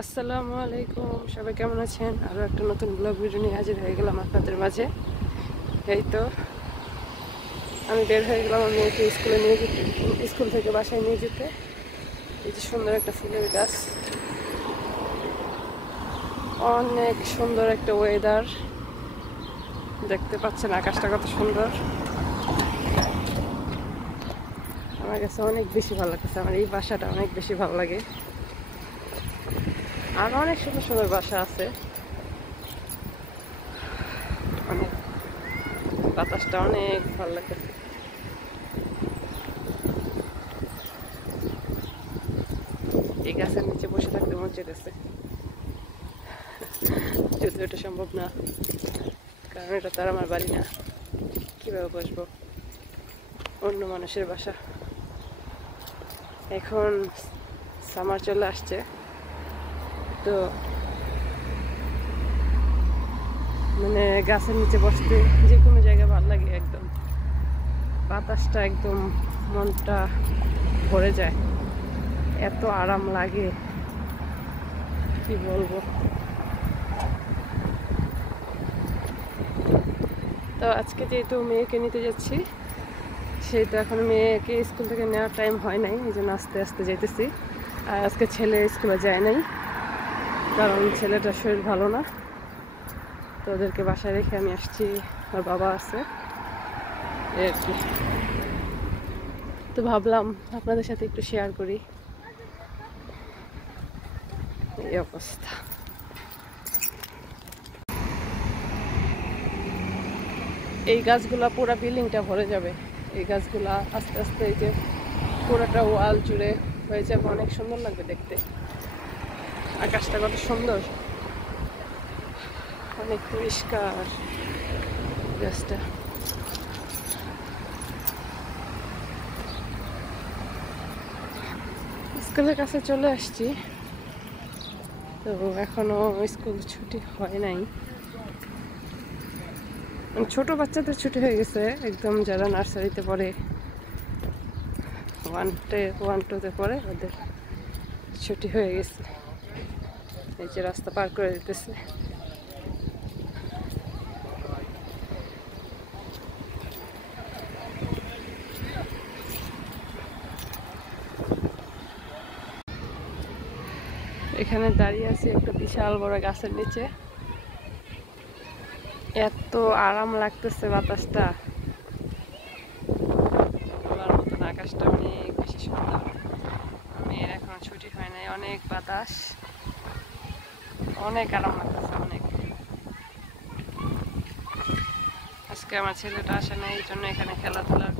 আসসালামু আলাইকুম, সবাই কেমন আছেন? আরও একটা নতুন ব্লগ ভিডিও নিয়ে হাজির হয়ে গেলাম আপনাদের মাঝে। এই তো আমি বের হয়ে গেলাম আমার মেয়েকে স্কুলে নিয়ে যেতে, স্কুল থেকে বাসায় নিয়ে যেতে। এই যে সুন্দর একটা ফুলের গাছ, অনেক সুন্দর একটা ওয়েদার, দেখতে পাচ্ছেন আকাশটা কত সুন্দর। আমার কাছে অনেক বেশি ভালো লাগছে, আমার এই বাসাটা অনেক বেশি ভালো লাগে। আর অনেক সুন্দর সুন্দর বাসা আছে, অনেক বাতাসটা অনেক ভালো লাগে। এই গাছের নিচে বসে থাকতে মন চাইতেছে, যদিও এটা সম্ভব না, কারণ এটা তার আমার বাড়ি না। কিভাবে বসবো, অন্য মানুষের বাসা। এখন সামার চলে আসছে, তো মানে গাছের নিচে বসতে যে কোনো জায়গায় ভালো লাগে, একদম বাতাসটা একদম মনটা ভরে যায়, এত আরাম লাগে কি বলবো। তো আজকে যেহেতু মেয়েকে নিতে যাচ্ছি, সেহেতু এখন মেয়েকে স্কুল থেকে নেওয়ার টাইম হয় নাই, এই জন্য আস্তে আস্তে যেতেছি। আর আজকে ছেলে স্কুলে যায় নাই, কারণ ছেলেটার শরীর ভালো না, তো ওদেরকে বাসায় রেখে আমি আসছি, আর বাবা আছে এই আর কি। তো ভাবলাম আপনাদের সাথে একটু শেয়ার করি এই অবস্থা। এই গাছগুলা পুরো বিল্ডিংটা ভরে যাবে, এই গাছগুলা আস্তে আস্তে এই যে পুরোটা ওয়াল জুড়ে হয়ে যাবে, অনেক সুন্দর লাগবে দেখতে। আকাশটা কত সুন্দর, অনেক পরিষ্কার গাছটা। স্কুলের কাছে চলে আসছি, তো এখনো স্কুল ছুটি হয় নাই। ছোট বাচ্চাদের ছুটি হয়ে গেছে, একদম যারা নার্সারিতে পড়ে, 1-2-তে পড়ে, ওদের ছুটি হয়ে গেছে। এই যে রাস্তা পার করে দিতেছে। এখানে দাঁড়িয়ে আছি একটা বিশাল বড় গাছের নিচে, এত আরাম লাগতেছে বাতাসটা, বলার মতন। আকাশটা অনেক বেশি সুন্দর, মেয়ের এখন ছুটি হয় নাই, অনেক বাতাস, অনেক আরাম লাগতেছে, অনেক। আজকে আমার ছেলেটা আসে না, এই জন্য এখানে খেলাধুলার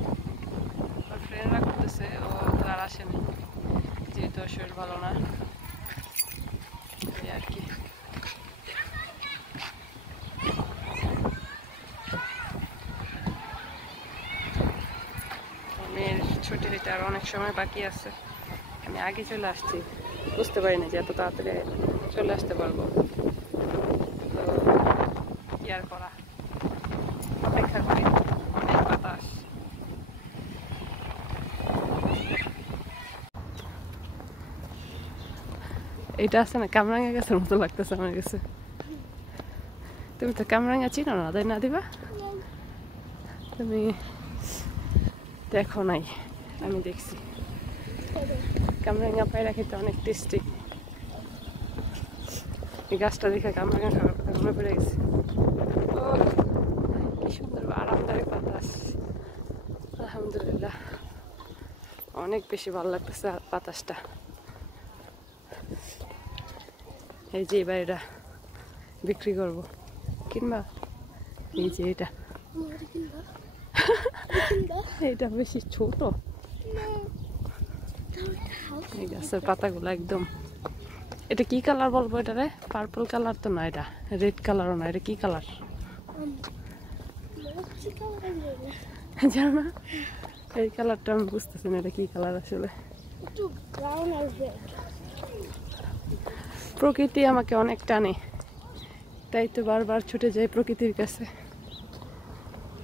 ফ্রেন্ডরা করতেছে, ও তো আর আসেনি যেহেতু ওর শরীর ভালো না, এই আর কি। মেয়ের ছুটি হইতে আর অনেক সময় বাকি আছে, আমি আগে চলে আসছি, বুঝতে পারি না যে এত তাড়াতাড়ি চলে আসতে পারবো, তো কি আর করা, অপেক্ষা করি। অনেক বাতাস, এটা আছে না কামরাঙ্গা গাছের মতো লাগতেছে আমার কাছে। তুমি তো কামরাঙ্গা চিনো না, তাই না দিবা? তুমি দেখো নাই, আমি দেখছি। কামরাঙ্গা পায়রা খেতে অনেক টেস্টি। এই গাছটা দেখে কামরাঙ্গা খাওয়ার কথা মনে পড়ে গেছে। ও কি সুন্দর আরামদায়ক বাতাস, আলহামদুলিল্লাহ, অনেক বেশি ভালো লাগতেছে বাতাসটা। এই যে এই বাড়িটা বিক্রি করবো, কিনবা? এই যে এটা এটা বেশি ছোট, এই গাছের পাতাগুলো একদম। এটা কি কালার বলবো এটারে? পার্পল কালার তো না, এটা রেড কালারও না, এটা কি কালার জানো না? এই কালারটা আমি বুঝতেছি না, এটা কি কালার আসলে। প্রকৃতি আমাকে অনেক টানে, তাই তো বারবার ছুটে যাই প্রকৃতির কাছে,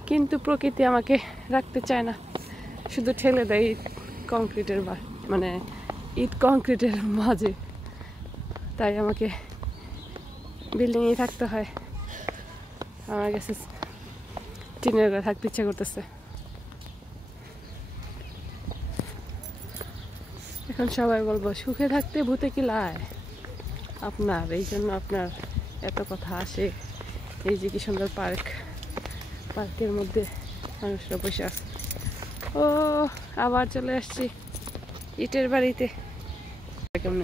কিন্তু প্রকৃতি আমাকে রাখতে চায় না, শুধু ঠেলে দেয় কংক্রিটের মানে ইট কংক্রিটের মাঝে। তাই আমাকে বিল্ডিংয়েই থাকতে হয়। আমার কাছে টিনের ঘরে থাকতে ইচ্ছা করতেছে। এখন সবাই বলবো সুখে থাকতে ভূতে কি লাই, আপনার এই জন্য আপনার এত কথা আসে। এই যে কি সুন্দর পার্ক, পার্কের মধ্যে মানুষরা বসে আছে। ও আবার চলে আসছি ইটের বাড়িতে। কেমন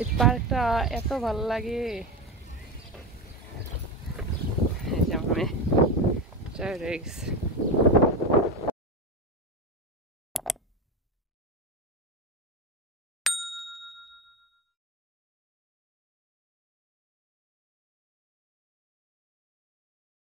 এই পার্কটা এত ভালো লাগে। এই যে আমি